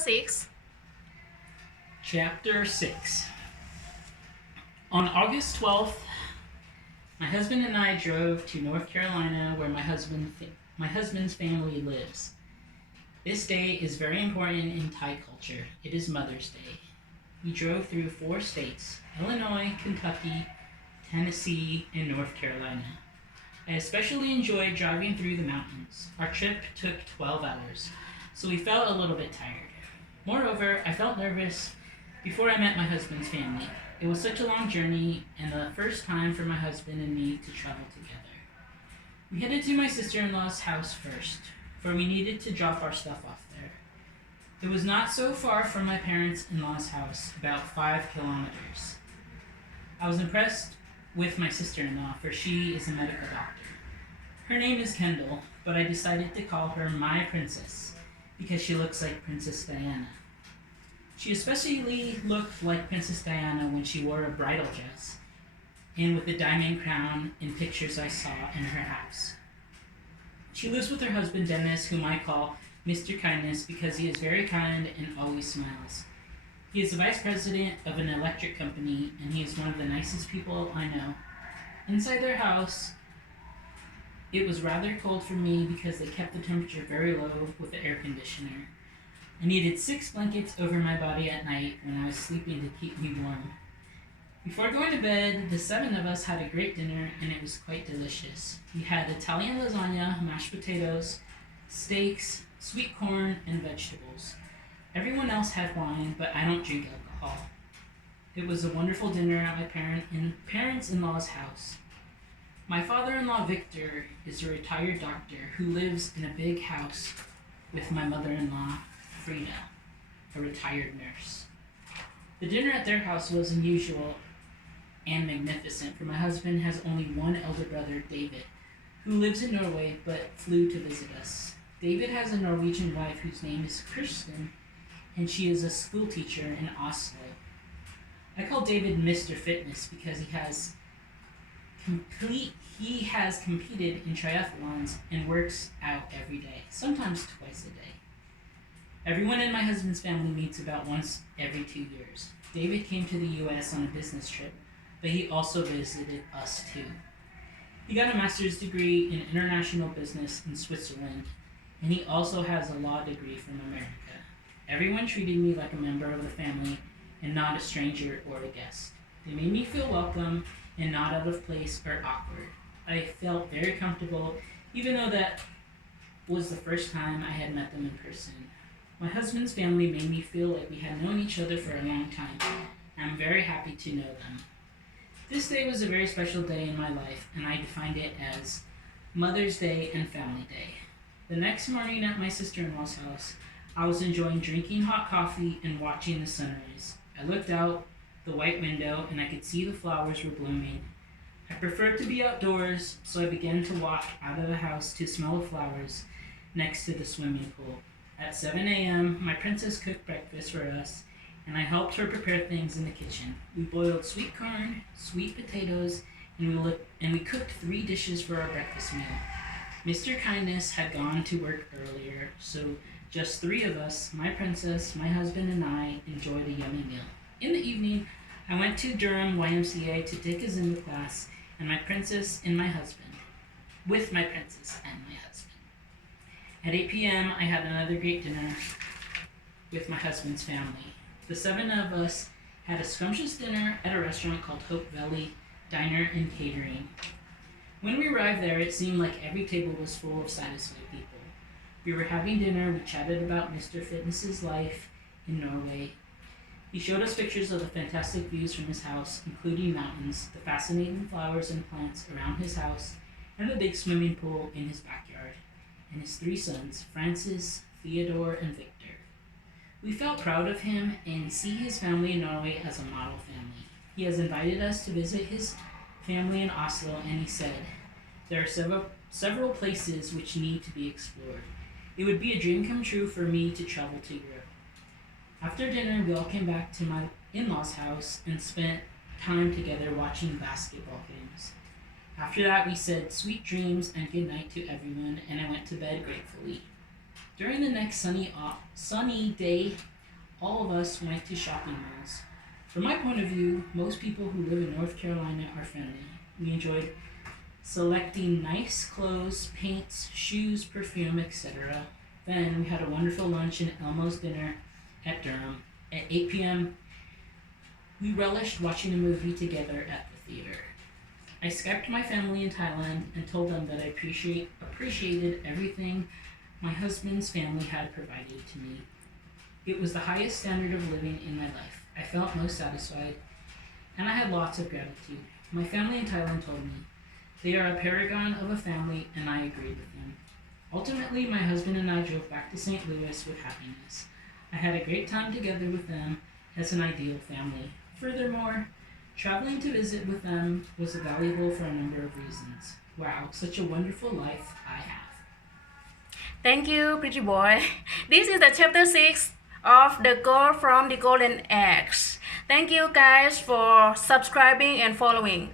6. Chapter 6. On August 12th, my husband and I drove to North Carolina where my husband's family lives. This day is very important in Thai culture. It is Mother's Day. We drove through 4 states: Illinois, Kentucky, Tennessee, and North Carolina. I especially enjoyed driving through the mountains. Our trip took 12 hours, so we felt a little bit tired. Moreover, I felt nervous before I met my husband's family. It was such a long journey and the first time for my husband and me to travel together. We headed to my sister-in-law's house first, for we needed to drop our stuff off there. It was not so far from my parents-in-law's house, about 5 kilometers. I was impressed with my sister-in-law, for she is a medical doctor. Her name is Kendall, but I decided to call her my princess, because she looks like Princess Diana. She especially looked like Princess Diana when she wore a bridal dress, and with the diamond crown in pictures I saw in her house. She lives with her husband Dennis, whom I call Mr. Kindness because he is very kind and always smiles. He is the vice president of an electric company, and he is one of the nicest people I know. Inside their house, it was rather cold for me because they kept the temperature very low with the air conditioner. I needed 6 blankets over my body at night when I was sleeping to keep me warm. Before going to bed, the 7 of us had a great dinner, and it was quite delicious. We had Italian lasagna, mashed potatoes, steaks, sweet corn, and vegetables. Everyone else had wine, but I don't drink alcohol. It was a wonderful dinner at my parents-in-law's house. My father-in-law, Victor, is a retired doctor who lives in a big house with my mother-in-law, Frida, a retired nurse. The dinner at their house was unusual and magnificent, for my husband has only one elder brother, David, who lives in Norway but flew to visit us. David has a Norwegian wife whose name is Kirsten, and she is a school teacher in Oslo. I call David Mr. Fitness because he has competed in triathlons and works out every day, sometimes twice a day. Everyone in my husband's family meets about once every 2 years. David came to the U.S. on a business trip, but he also visited us too. He got a master's degree in international business in Switzerland, and he also has a law degree from America. Everyone treated me like a member of the family and not a stranger or a guest. They made me feel welcome and not out of place or awkward. I felt very comfortable, even though that was the first time I had met them in person. My husband's family made me feel like we had known each other for a long time, and I'm very happy to know them. This day was a very special day in my life, and I defined it as Mother's Day and Family Day. The next morning at my sister-in-law's house, I was enjoying drinking hot coffee and watching the sunrise. I looked out the white window and I could see the flowers were blooming. I preferred to be outdoors, so I began to walk out of the house to smell the flowers next to the swimming pool. At 7 a.m., my princess cooked breakfast for us, and I helped her prepare things in the kitchen. We boiled sweet corn, sweet potatoes, and we cooked 3 dishes for our breakfast meal. Mr. Kindness had gone to work earlier, so just 3 of us, my princess, my husband, and I, enjoyed a yummy meal. In the evening, I went to Durham YMCA to take a Zumba class, with my princess and my husband. At 8 p.m., I had another great dinner with my husband's family. The 7 of us had a scrumptious dinner at a restaurant called Hope Valley Diner and Catering. When we arrived there, it seemed like every table was full of satisfied people. We were having dinner, we chatted about Mr. Fitness's life in Norway. He showed us pictures of the fantastic views from his house, including mountains, the fascinating flowers and plants around his house, and the big swimming pool in his backyard, and his 3 sons, Francis, Theodore, and Victor. We felt proud of him and see his family in Norway as a model family. He has invited us to visit his family in Oslo, and he said, there are several places which need to be explored. It would be a dream come true for me to travel to Europe. After dinner, we all came back to my in-laws' house and spent time together watching basketball games. After that, we said sweet dreams and good night to everyone, and I went to bed gratefully. During the next sunny day, all of us went to shopping malls. From my point of view, most people who live in North Carolina are friendly. We enjoyed selecting nice clothes, paints, shoes, perfume, etc. Then we had a wonderful lunch and Elmo's dinner at Durham. At 8 p.m., we relished watching a movie together at the theater. I Skyped my family in Thailand and told them that I appreciated everything my husband's family had provided to me. It was the highest standard of living in my life. I felt most satisfied, and I had lots of gratitude. My family in Thailand told me they are a paragon of a family, and I agreed with them. Ultimately, my husband and I drove back to St. Louis with happiness. I had a great time together with them as an ideal family. Furthermore, traveling to visit with them was valuable for a number of reasons. Wow, such a wonderful life I have. Thank you, pretty boy. This is the chapter 6 of The Girl from the Golden Eggs. Thank you guys for subscribing and following.